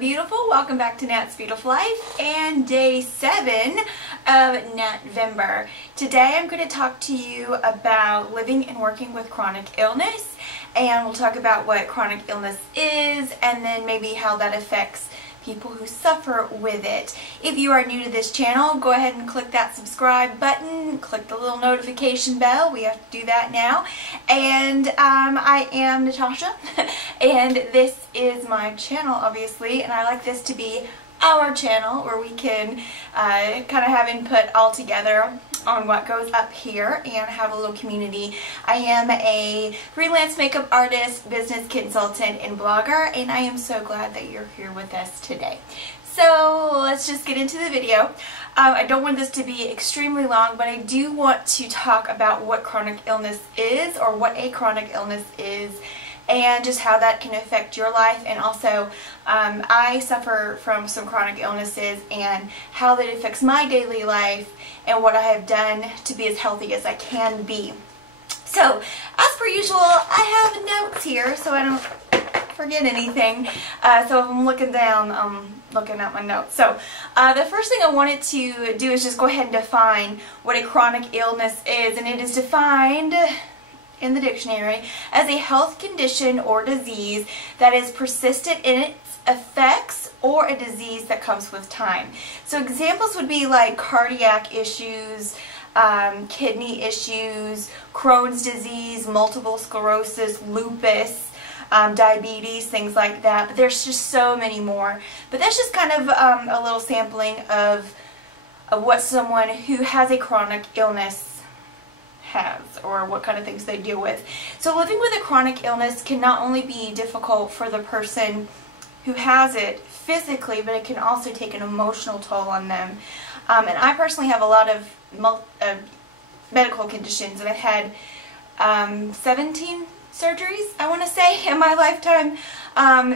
beautiful. Welcome back to Nat's Beautiful Life and day 7 of November. Today I'm going to talk to you about living and working with chronic illness, and we'll talk about what chronic illness is and then maybe how that affects people who suffer with it. If you are new to this channel, go ahead and click that subscribe button, click the little notification bell. We have to do that now. And I am Natasha and this is my channel, obviously, and I like this to be our channel where we can kind of have input all together on what goes up here and have a little community. I am a freelance makeup artist, business consultant, and blogger, and I am so glad that you're here with us today. So let's just get into the video. I don't want this to be extremely long, but I do want to talk about what chronic illness is, or what a chronic illness is, and just how that can affect your life. And also I suffer from some chronic illnesses and how that affects my daily life and what I have done to be as healthy as I can be. So as per usual, I have notes here so I don't forget anything. So if I'm looking down, I'm looking at my notes. So the first thing I wanted to do is just go ahead and define what a chronic illness is, and it is defined in the dictionary as a health condition or disease that is persistent in its effects or a disease that comes with time. So examples would be like cardiac issues, kidney issues, Crohn's disease, multiple sclerosis, lupus, diabetes, things like that. But there's just so many more. But that's just kind of a little sampling of what someone who has a chronic illness has, or what kind of things they deal with. So living with a chronic illness can not only be difficult for the person who has it physically, but it can also take an emotional toll on them. And I personally have a lot of medical conditions, and I've had 17 surgeries, I want to say, in my lifetime,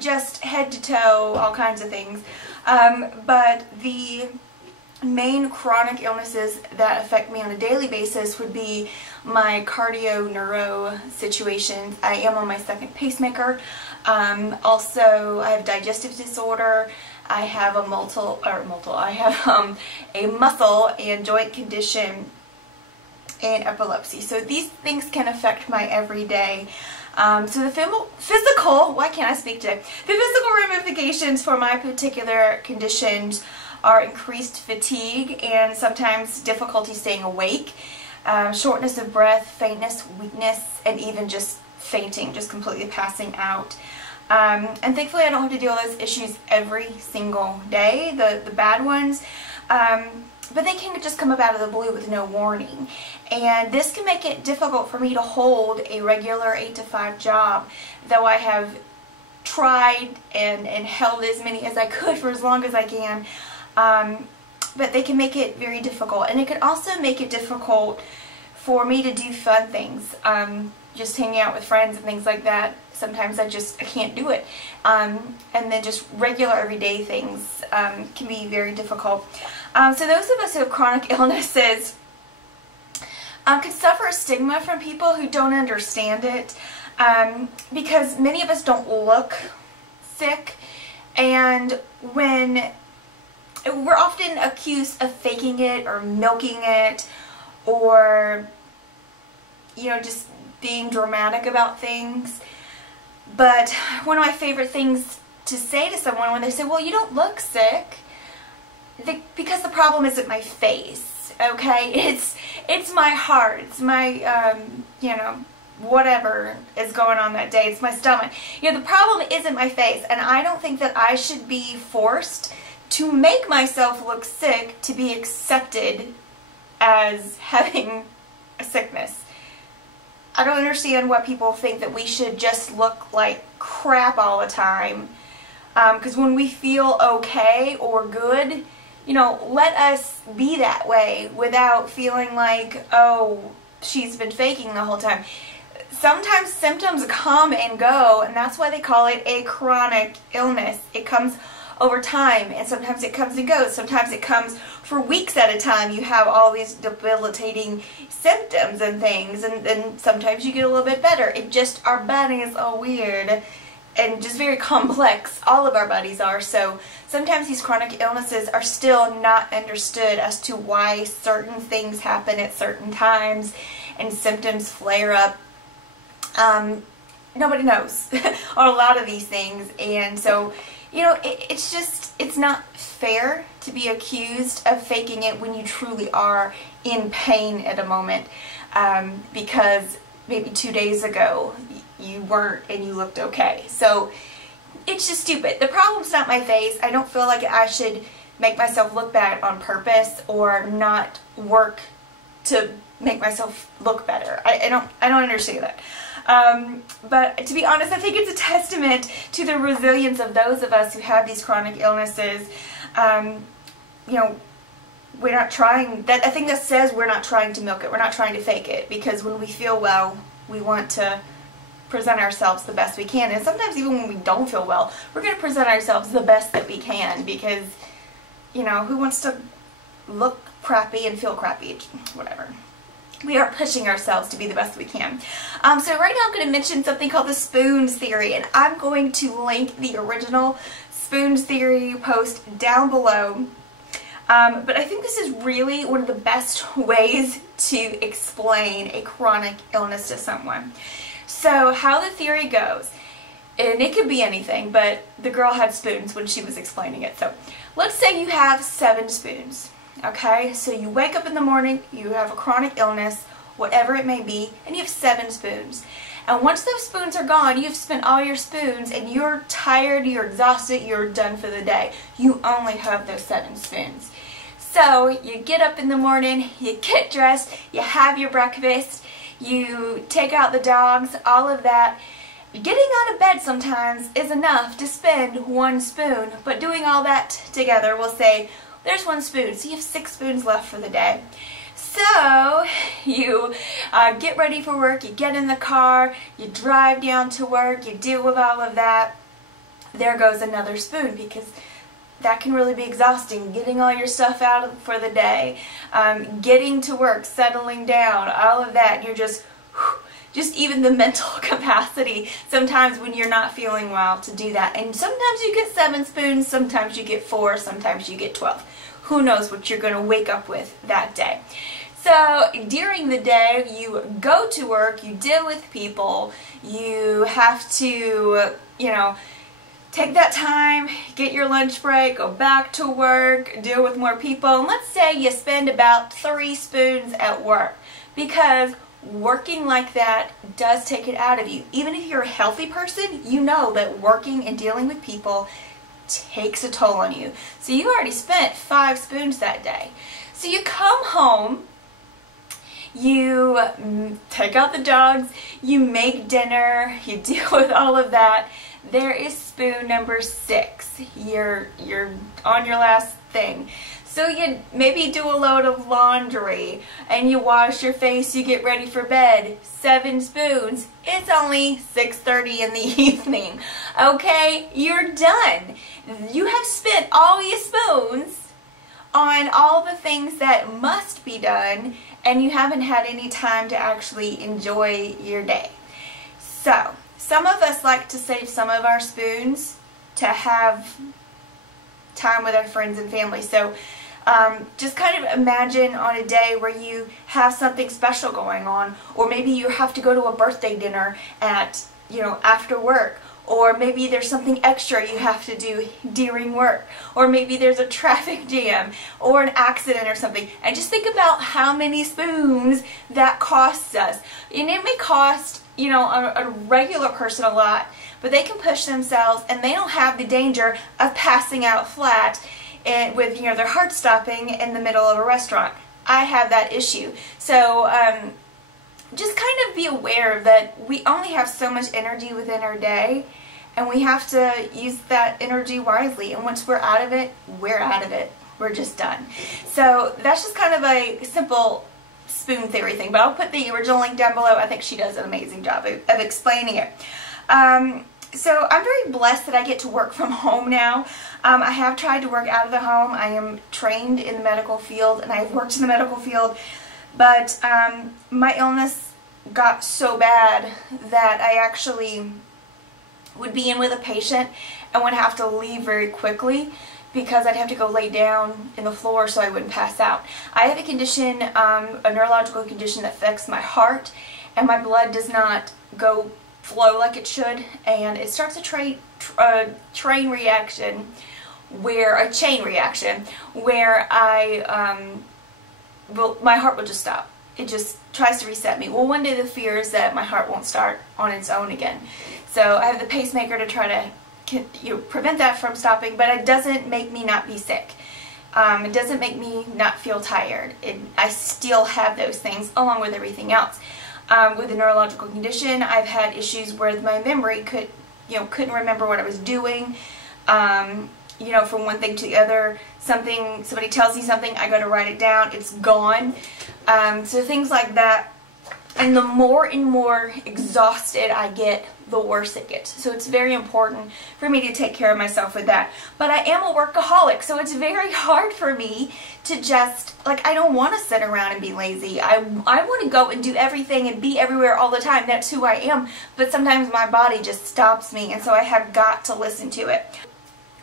just head to toe, all kinds of things. But the main chronic illnesses that affect me on a daily basis would be my cardio-neuro situations. I am on my second pacemaker. Also, I have digestive disorder. I have a a muscle and joint condition and epilepsy. So these things can affect my everyday. So the physical, why can't I speak today? The physical ramifications for my particular conditions are increased fatigue and sometimes difficulty staying awake, shortness of breath, faintness, weakness, and even just fainting, just completely passing out. And thankfully I don't have to deal with those issues every single day, the bad ones, but they can just come up out of the blue with no warning. And this can make it difficult for me to hold a regular 8-to-5 job, though I have tried and held as many as I could for as long as I can. But they can make it very difficult, and it can also make it difficult for me to do fun things, just hanging out with friends and things like that. Sometimes I can't do it, and then just regular everyday things can be very difficult. So those of us who have chronic illnesses can suffer a stigma from people who don't understand it, because many of us don't look sick, and we're often accused of faking it or milking it, or, you know, just being dramatic about things. But one of my favorite things to say to someone when they say, well, you don't look sick, because the problem isn't my face, okay? It's my heart, it's my, you know, whatever is going on that day, it's my stomach. You know, the problem isn't my face, and I don't think that I should be forced to make myself look sick to be accepted as having a sickness. I don't understand why people think that we should just look like crap all the time. Because when we feel okay or good, you know, let us be that way without feeling like, oh, she's been faking the whole time. Sometimes symptoms come and go, and that's why they call it a chronic illness. It comes over time, and sometimes it comes and goes. Sometimes it comes for weeks at a time. You have all these debilitating symptoms and things, and then sometimes you get a little bit better. It just, our bodies are weird, and just very complex. All of our bodies are. So sometimes these chronic illnesses are still not understood as to why certain things happen at certain times and symptoms flare up. Nobody knows on a lot of these things, and so, you know, it's not fair to be accused of faking it when you truly are in pain at a moment, because maybe 2 days ago you weren't and you looked okay. So it's just stupid. The problem's not my face. I don't feel like I should make myself look bad on purpose or not work to make myself look better. I don't understand that. But to be honest, I think it's a testament to the resilience of those of us who have these chronic illnesses. You know, we're not trying, I think that says we're not trying to milk it, we're not trying to fake it, because when we feel well, we want to present ourselves the best we can, and sometimes even when we don't feel well, we're going to present ourselves the best that we can, because, you know, who wants to look crappy and feel crappy? Whatever. We are pushing ourselves to be the best we can. So right now I'm going to mention something called the Spoons Theory, and I'm going to link the original Spoons Theory post down below. But I think this is really one of the best ways to explain a chronic illness to someone. So how the theory goes, and it could be anything, but the girl had spoons when she was explaining it. So let's say you have 7 spoons. Okay, so you wake up in the morning, you have a chronic illness, whatever it may be, and you have 7 spoons. And once those spoons are gone, you've spent all your spoons and you're tired, you're exhausted, you're done for the day. You only have those 7 spoons. So you get up in the morning, you get dressed, you have your breakfast, you take out the dogs, all of that. Getting out of bed sometimes is enough to spend 1 spoon, but doing all that together, we'll say, there's 1 spoon, so you have 6 spoons left for the day. So you get ready for work, you get in the car, you drive down to work, you deal with all of that. There goes another spoon, because that can really be exhausting, getting all your stuff out for the day, getting to work, settling down, all of that. You're just even the mental capacity sometimes when you're not feeling well to do that. And sometimes you get 7 spoons, sometimes you get 4, sometimes you get 12. Who knows what you're going to wake up with that day. So during the day, you go to work, you deal with people, you have to, you know, take that time, get your lunch break, go back to work, deal with more people. And let's say you spend about 3 spoons at work, because working like that does take it out of you. Even if you're a healthy person, you know that working and dealing with people takes a toll on you. So you already spent 5 spoons that day. So you come home, you take out the dogs, you make dinner, you deal with all of that. There is spoon number 6. You're on your last thing. So you maybe do a load of laundry and you wash your face, you get ready for bed. 7 spoons. It's only 6:30 in the evening. Okay, you're done. You have spent all your spoons on all the things that must be done, and you haven't had any time to actually enjoy your day. So some of us like to save some of our spoons to have time with our friends and family. So just kind of imagine on a day where you have something special going on, or maybe you have to go to a birthday dinner at, you know, after work, or maybe there's something extra you have to do during work, or maybe there's a traffic jam or an accident or something, and just think about how many spoons that costs us. And it may cost, you know, a regular person a lot, but they can push themselves and they don't have the danger of passing out flat and with, you know, their heart stopping in the middle of a restaurant. I have that issue. So just kind of be aware that we only have so much energy within our day, and we have to use that energy wisely. And once we're out of it, we're out of it. We're just done. So that's just kind of a simple spoon theory thing, but I'll put the original link down below. I think she does an amazing job of explaining it. So I'm very blessed that I get to work from home now. I have tried to work out of the home. I am trained in the medical field, and I've worked in the medical field, but my illness got so bad that I actually would be in with a patient and would have to leave very quickly because I'd have to go lay down in the floor so I wouldn't pass out. I have a condition, a neurological condition that affects my heart, and my blood does not flow like it should, and it starts a chain reaction where my heart will just stop. It just tries to reset me. Well, one day the fear is that my heart won't start on its own again. So I have the pacemaker to try to prevent that from stopping, but it doesn't make me not be sick. It doesn't make me not feel tired. I still have those things along with everything else. With the neurological condition, I've had issues where my memory couldn't remember what I was doing. From one thing to the other. Somebody tells me something, I go to write it down, it's gone. So things like that. And the more and more exhausted I get, the worse it gets. So it's very important for me to take care of myself with that. But I am a workaholic, so it's very hard for me to just, I don't want to sit around and be lazy. I want to go and do everything and be everywhere all the time. That's who I am. But sometimes my body just stops me, and so I have got to listen to it.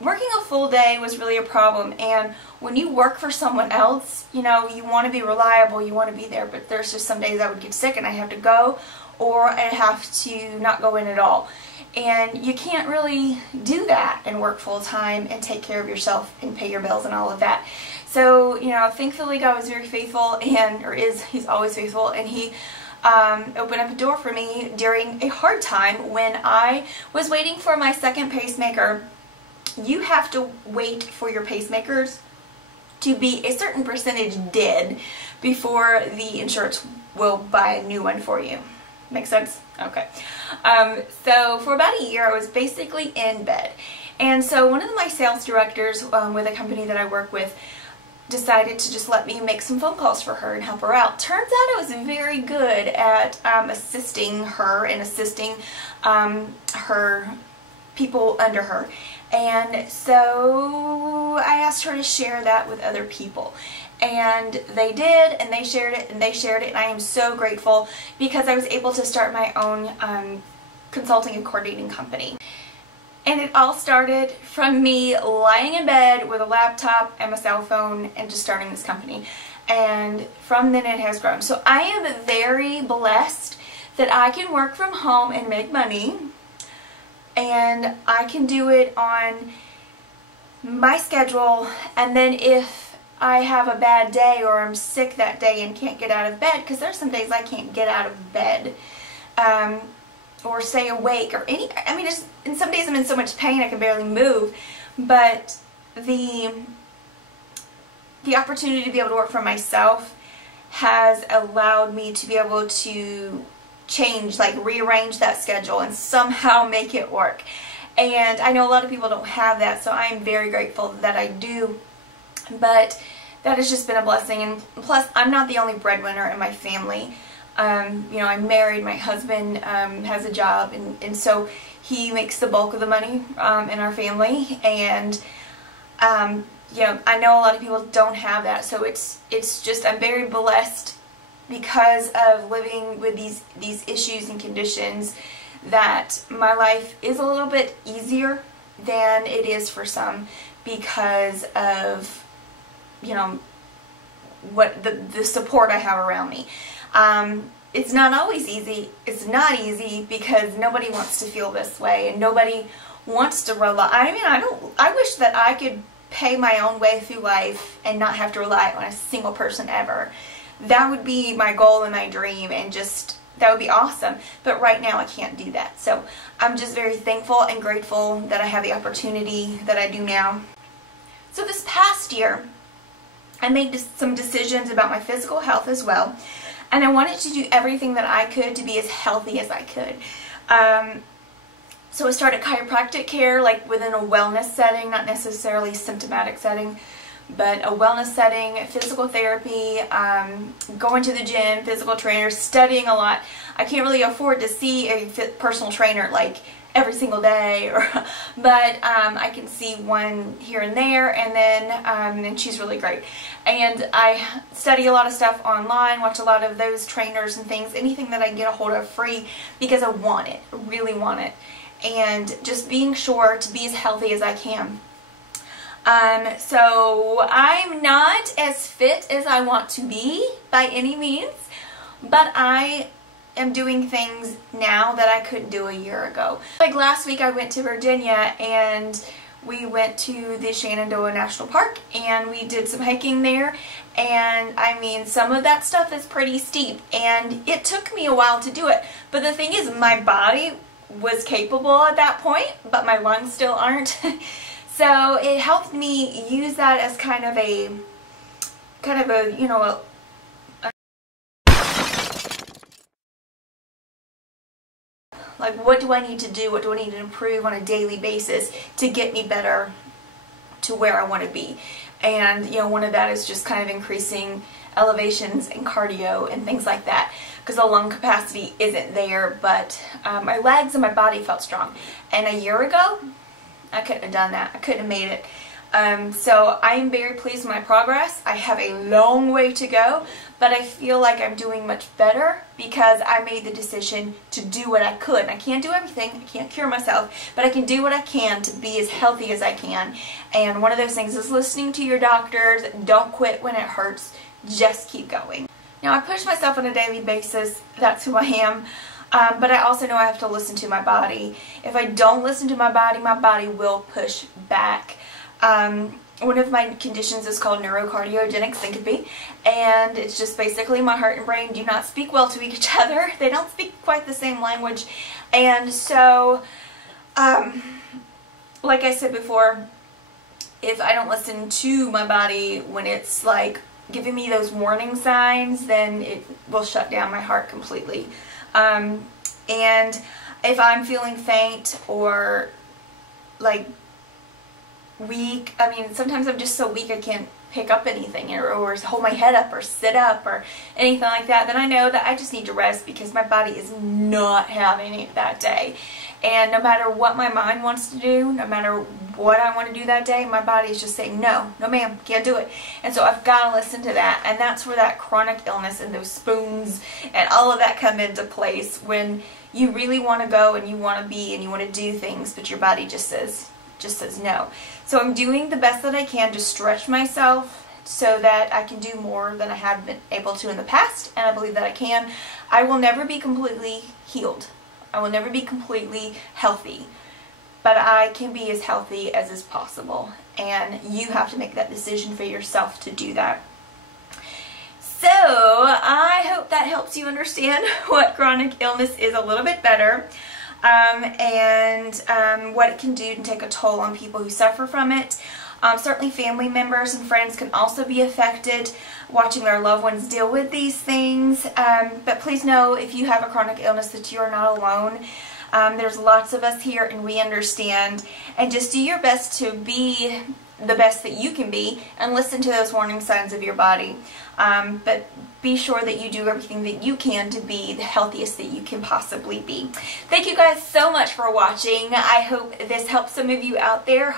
Working a full day was really a problem, and when you work for someone else, you want to be reliable, you want to be there, but there's just some days I would get sick and I have to go, or I have to not go in at all. And you can't really do that and work full time and take care of yourself and pay your bills and all of that. So, thankfully God was very faithful, He's always faithful, and He opened up a door for me during a hard time when I was waiting for my second pacemaker. You have to wait for your pacemakers to be a certain percentage dead before the insurance will buy a new one for you. Make sense? Okay. So for about a year I was basically in bed. And so one of my sales directors with a company that I work with decided to just let me make some phone calls for her and help her out. Turns out I was very good at assisting her and assisting her people under her. And so I asked her to share that with other people. And they did, and they shared it, and they shared it, and I am so grateful because I was able to start my own consulting and coordinating company. And it all started from me lying in bed with a laptop and my cell phone and just starting this company. And from then it has grown. So I am very blessed that I can work from home and make money. And I can do it on my schedule, and then if I have a bad day or I'm sick that day and can't get out of bed, because there's some days I can't get out of bed or stay awake or and some days I'm in so much pain I can barely move, but the opportunity to be able to work for myself has allowed me to be able to change, rearrange that schedule and somehow make it work. And I know a lot of people don't have that, so I am very grateful that I do. But that has just been a blessing, and plus I'm not the only breadwinner in my family. I'm married, my husband has a job, and so he makes the bulk of the money in our family, and I know a lot of people don't have that, so it's just, I'm very blessed because of living with these issues and conditions, that my life is a little bit easier than it is for some because of what the support I have around me. It's not always easy. It's not easy because nobody wants to feel this way, and nobody wants to rely. I wish that I could pay my own way through life and not have to rely on a single person ever. That would be my goal and my dream, and that would be awesome. But right now I can't do that. So I'm just very thankful and grateful that I have the opportunity that I do now. So this past year, I made some decisions about my physical health as well. And I wanted to do everything that I could to be as healthy as I could. So I started chiropractic care, within a wellness setting, not necessarily symptomatic setting, but a wellness setting, physical therapy, going to the gym, physical trainers, studying a lot. I can't really afford to see a personal trainer every single day, but I can see one here and there, and she's really great. And I study a lot of stuff online, watch a lot of those trainers and things, anything that I can get a hold of free, because I want it, I really want it. and just being sure to be as healthy as I can. So I'm not as fit as I want to be by any means, but I am doing things now that I couldn't do a year ago. Like last week I went to Virginia and we went to the Shenandoah National Park and we did some hiking there, and I mean some of that stuff is pretty steep and it took me a while to do it, but the thing is my body was capable at that point but my lungs still aren't. So it helped me use that as kind of a you know, like what do I need to do, what do I need to improve on a daily basis to get me better to where I want to be. And you know, one of that is just kind of increasing elevations and cardio and things like that, because the lung capacity isn't there, but my legs and my body felt strong. And a year ago I couldn't have done that. I couldn't have made it. So I am very pleased with my progress. I have a long way to go, but I feel like I'm doing much better because I made the decision to do what I could. I can't do everything. I can't cure myself, but I can do what I can to be as healthy as I can. And one of those things is listening to your doctors. Don't quit when it hurts. Just keep going. Now, I push myself on a daily basis. That's who I am. But I also know I have to listen to my body. If I don't listen to my body will push back. One of my conditions is called neurocardiogenic syncope, and it's just basically my heart and brain do not speak well to each other. They don't speak quite the same language, and so, like I said before, if I don't listen to my body when it's like giving me those warning signs, then it will shut down my heart completely. And if I'm feeling faint or like weak, I mean sometimes I'm just so weak I can't pick up anything or hold my head up or sit up or anything like that, then I know that I just need to rest because my body is not having it that day. And no matter what my mind wants to do, no matter what I want to do that day, my body is just saying, no, no ma'am, can't do it. And so I've got to listen to that. And that's where that chronic illness and those spoons and all of that come into place, when you really want to go and you want to be and you want to do things, but your body just says no. So I'm doing the best that I can to stretch myself so that I can do more than I have been able to in the past, and I believe that I can. I will never be completely healed. I will never be completely healthy, but I can be as healthy as is possible, and you have to make that decision for yourself to do that. So I hope that helps you understand what chronic illness is a little bit better, and what it can do to take a toll on people who suffer from it. Certainly family members and friends can also be affected watching their loved ones deal with these things, but please know if you have a chronic illness that you are not alone. There's lots of us here and we understand, and just do your best to be the best that you can be and listen to those warning signs of your body, but be sure that you do everything that you can to be the healthiest that you can possibly be. Thank you guys so much for watching. I hope this helps some of you out there.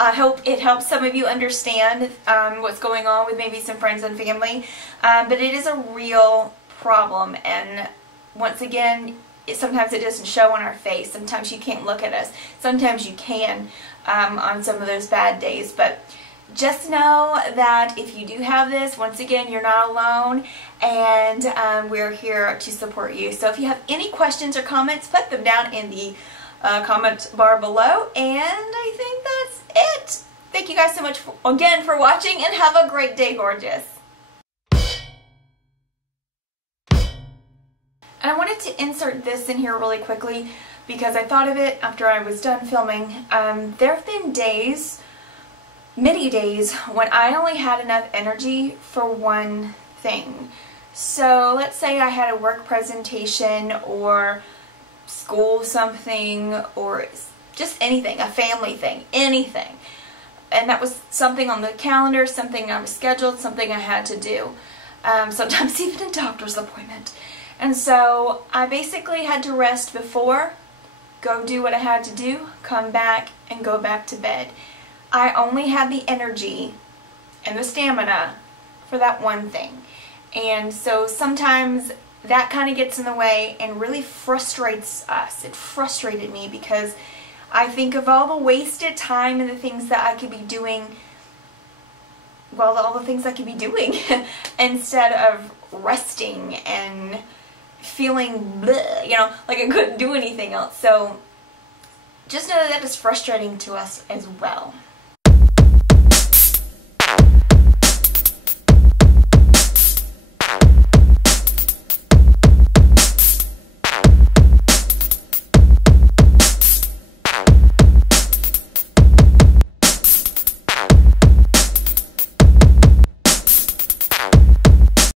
I hope it helps some of you understand what's going on with maybe some friends and family, but it is a real problem, and once again, sometimes it doesn't show on our face. Sometimes you can't look at us. Sometimes you can on some of those bad days, but just know that if you do have this, once again, you're not alone, and we're here to support you. So if you have any questions or comments, put them down in the comment bar below, and I think that's it. Thank you guys so much again for watching, and have a great day, gorgeous. And I wanted to insert this in here really quickly because I thought of it after I was done filming. There have been days, many days, when I only had enough energy for one thing. So let's say I had a work presentation or school something or just anything, a family thing, anything. And that was something on the calendar, something I was scheduled, something I had to do. Sometimes even a doctor's appointment. And so I basically had to rest before, go do what I had to do, come back, and go back to bed. I only had the energy and the stamina for that one thing. And so sometimes that kind of gets in the way and really frustrates us. It frustrated me because I think of all the wasted time and the things that I could be doing, well, all the things I could be doing instead of resting and feeling bleh, you know, like I couldn't do anything else. So just know that is frustrating to us as well.